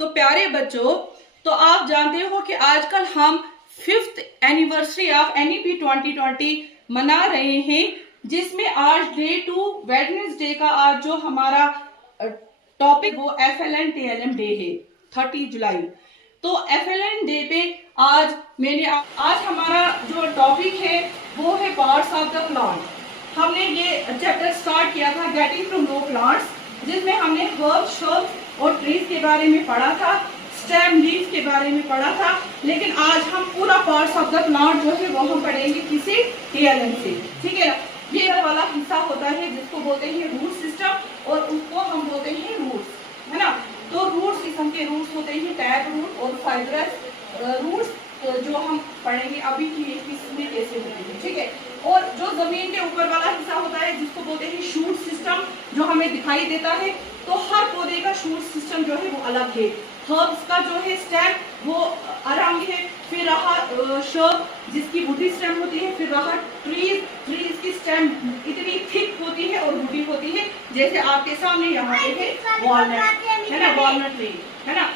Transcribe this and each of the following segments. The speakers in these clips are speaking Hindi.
तो प्यारे बच्चों, तो आप जानते हो कि आजकल हम 5th एनिवर्सरी ऑफ NEP 2020 मना रहे हैं, जिसमें आज डे 2 वेडनेसडे का आज जो हमारा टॉपिक वो FLN TLM डे है 30 जुलाई। तो FLN डे पे आज हमारा जो टॉपिक है वो है पार्ट्स ऑफ द प्लांट। हमने ये चैप्टर स्टार्ट किया था गेटिंग टू नो प्लांट्स, जिसमें हमने हर्ब्स, श्रब्स और ट्रीज के बारे में पढ़ा था, स्टेम लीव्स के बारे में पढ़ा था। लेकिन आज हम पूरा पार्ट्स ऑफ द प्लांट जो है वो हम पढ़ेंगे किसी TLM से, ठीक है ना। ये वाला हिस्सा होता है जिसको बोलते हैं रूट सिस्टम और उसको हम बोलते हैं रूट्स, है ना। तो रूट्स किस्म के रूट्स होते हैं टैप रूट और फाइब्रस रूट्स, जो हम पढ़ेंगे अभी कि किसमें कैसे होते हैं, ठीक है। और जो जमीन के ऊपर वाला हिस्सा होता है जिसको बोलते हैं शूट सिस्टम, जो हमें दिखाई देता है। तो हर पौधे का शूट सिस्टम जो है वो अलग है। हर्ब्स का जो है स्टेम वो अलग है, फिर रहा श्रब जिसकी वुडी स्टेम होती है, फिर रहा ट्रीज की स्टेम इतनी थिक होती है और वुडी होती है, जैसे आपके सामने यहाँ पे है वॉलनट, है ना, वॉलनट ट्री, है ना।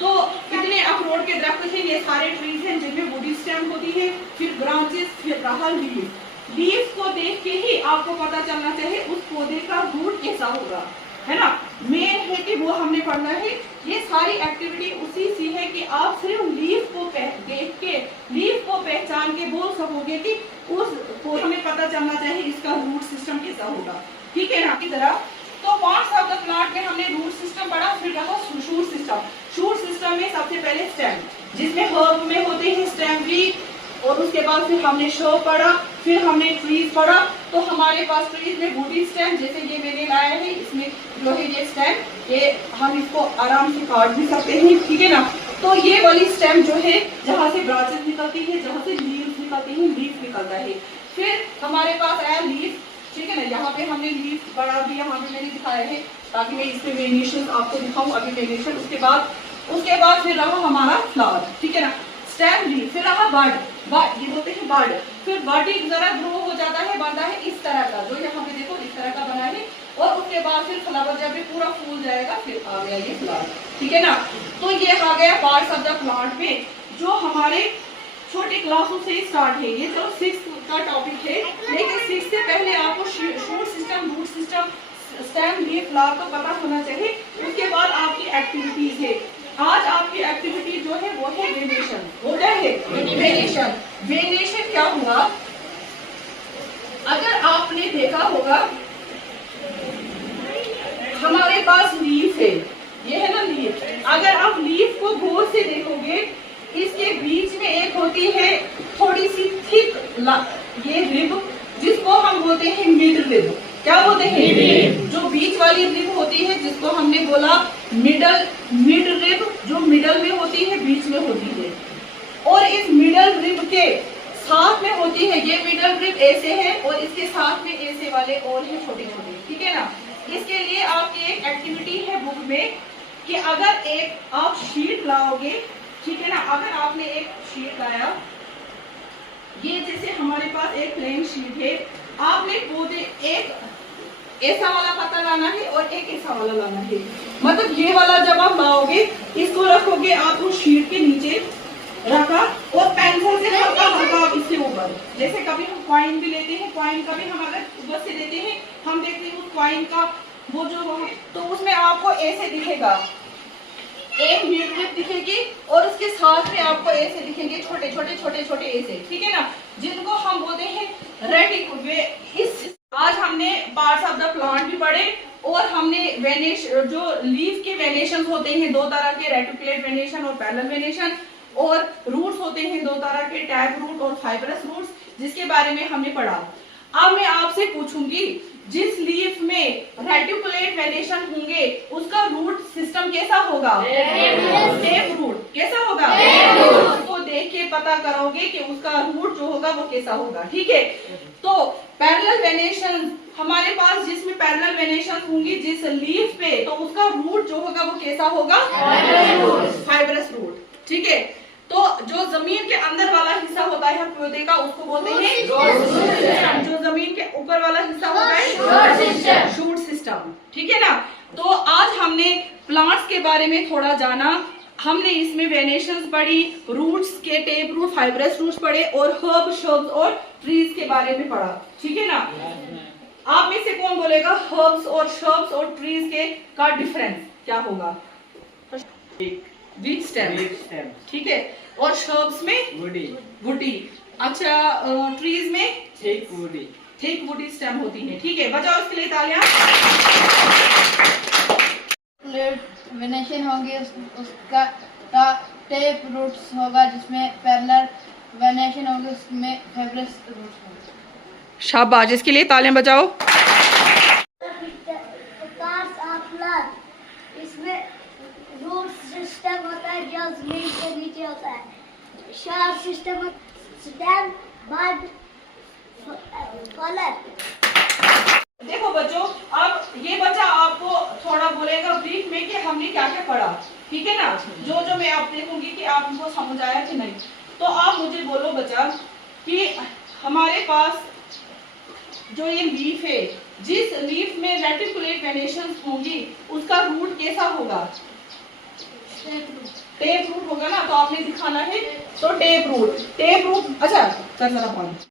तो इतने अखरोट के दरख्त हैं, ये सारे ट्रीज हैं जिनमें वुडी स्टेम होती है, फिर ब्रांचेस, फिर रहा लीव्स को देख के ही आपको पता चलना चाहिए उस पौधे का रूट कैसा होगा, है ना। मेन है कि वो हमने पढ़ना है। ये सारी एक्टिविटी उसी सी है कि आप सिर्फ लीव को देख के, लीव को पहचान के बोल सकोगे कि उसको हमें पता चलना चाहिए इसका रूट सिस्टम कैसा होगा, ठीक है ना, की तरह। तो पार्ट्स ऑफ द प्लांट में हमने रूट सिस्टम पढ़ा, फिर रहा शूट सिस्टम। शूट सिस्टम में सबसे पहले स्टेम, जिसमें हर्ब में होते हैं स्टेम वीक, और उसके बाद फिर हमने श्रब पढ़ा, फिर हमने ट्रीज पढ़ा। तो हमारे पास ट्रीज में वुडी स्टेम, जैसे ये मैंने लाया है, इसमें जो है ये स्टेम, ये हम इसको आराम से काट भी सकते हैं, ठीक है ना। तो ये वाली स्टेम जो है जहाँ से ब्रांचेस निकलती है, जहाँ से लीव्स निकलती है, लीफ निकलता है। फिर हमारे पास आया लीफ, ठीक है ना। यहाँ पे हमने लीफ बड़ा भी यहाँ पे मैंने दिखाया है ताकि मैं इसमें वेरिएशन आपको दिखाऊं, अभी वेरिएशन। उसके बाद फिर रहा हमारा फ्लावर, ठीक है ना, स्टेम लीफ। फिर रहा बर्ड, ये बोलते हैं बर्ड। फिर बर्ड एक जरा ग्रो हो जाता है, बनता है इस तरह का, जो यहाँ पे देखो इस तरह का बना है। और उसके बाद फिर फ्लावर जब भी पूरा फूल जाएगा फिर आ गया ये फ्लावर, ठीक है ना। तो ये आ गया पार्ट्स ऑफ द प्लांट में, जो हमारे छोटी क्लासों से स्टार्ट है। ये तो 6th का टॉपिक है, लेकिन 6th से पहले आपको shoot system, root system, stem, leaf, flower का पता होना चाहिए। उसके बाद आपकी एक्टिविटीज है। आज आपकी एक्टिविटी जो है वो है वेरिएशन। वो क्या है? वेरिएशन। वेरिएशन क्या हुआ, अगर आपने देखा होगा हमारे पास लीफ है, ये है ना लीफ। अगर आप लीफ को गौर से देखोगे, इसके बीच में एक होती है थोड़ी सी थिक ये रिब, जिसको हम बोलते हैं मिड रिब। क्या बोलते हैं? जो बीच वाली रिब होती है, जिसको हमने बोला मिड रिब, जो मिडल में होती है, बीच में होती है। और इस मिडल रिब के साथ में होती है, ये मिडल रिब ऐसे है और इसके साथ में ऐसे वाले और है छोटे छोटे, ठीक है ना। इसके लिए आपकी एक एक्टिविटी है बुक में कि अगर एक आप शीट लाओगे, ठीक है ना, अगर आपने एक शीट लाया, ये जैसे हमारे पास एक प्लेन शीट है, आपने पौधे एक ऐसा वाला पत्ता लाना है और एक ऐसा वाला लाना है। मतलब ये वाला जब आप लाओगे, इसको रखोगे आप उस शीट के नीचे रखा और पेंसिल से हल्का हल्का आप इसके ऊपर, जैसे कभी हम कॉइन भी लेते हैं, कॉइन का भी हम अगर ऊपर से लेते हैं, हम देखते हैं उस कॉइन का वो जो, तो उसमें आपको ऐसे दिखेगा, एक मिड दिखेगी और उसके साथ में आपको ऐसे दिखेंगे छोटे छोटे ऐसे, ठीक है ना, जिनको हम बोलते हैं रेटिकुलेट। आज हमने पार्ट्स ऑफ द प्लांट भी पढ़े और हमने जो लीफ के वेनेशन होते हैं दो तरह के, रेटिकुलेट वेनेशन और पैरेलल वेनेशन, और रूट्स होते हैं दो तरह के, टैप रूट और फाइब्रस रूट्स, जिसके बारे में हमने पढ़ा। अब मैं आपसे पूछूंगी, जिस लीफ में रेटिकुलेट वेनेशन होंगे उसका रूट सिस्टम कैसा होगा? Tap root. कैसा होगा? उसको देख के पता करोगे कि उसका रूट जो होगा वो कैसा होगा, ठीक है। तो पैरेलल वेनेशन हमारे पास, जिसमें पैरेलल वेनेशन होंगी जिस लीफ पे, तो उसका रूट जो होगा वो कैसा होगा? फाइब्रस रूट, ठीक है। तो जो जमीन के अंदर वाला हिस्सा होता है पौधे का, उसको बोलते हैं, जो जमीन के ऊपर वाला हिस्सा होता है शूट सिस्टम, ठीक है ना। तो आज हमने प्लांट्स के बारे में थोड़ा जाना, हमने इसमें वेनेशंस पढ़ी, रूट्स के टेप रूट, फाइब्रस रूट्स पढ़े और हर्ब, शर्ब्स और ट्रीज के बारे में पढ़ा। ठीक है ना? आप में से कौन बोलेगा हर्ब्स और शर्ब्स और ट्रीज के का डिफरेंस क्या होगा? वीक स्टेम, ठीक है। और शर्ब्स में वुडी। अच्छा, ट्रीज में थिक वुडी स्टेम होती है। ठीक है, बजाओ इसके लिए तालियां। वेनेशन होगी, उसका टेप रूट्स होगा, जिसमें पैरेलल वेनेशन होगी, उसमें फाइब्रस रूट्स होगा। शाबाश, इसके लिए तालियां बजाओ। इसमें रूट सिस्टम होता है जो जमीन के नीचे होता है। शार्प सिस्टम, स्टेम, बड, फॉलन। देखो बच्चों, अब ये बच्चा आपको थोड़ा बोलेगा ब्रीफ में कि हमने क्या क्या पढ़ा। ठीक है ना? जो जो मैं आप देखूंगी कि आपको समझ आया कि नहीं। तो आप मुझे बोलो बच्चा कि हमारे पास जो ये लीफ है, जिस लीफ में रेटिकुलेट वेनेशंस होंगी, उसका रूट कैसा होगा? टेप रूट होगा ना। तो आपने दिखाना है, तो टेप रूट। अच्छा, चल जरा पानी।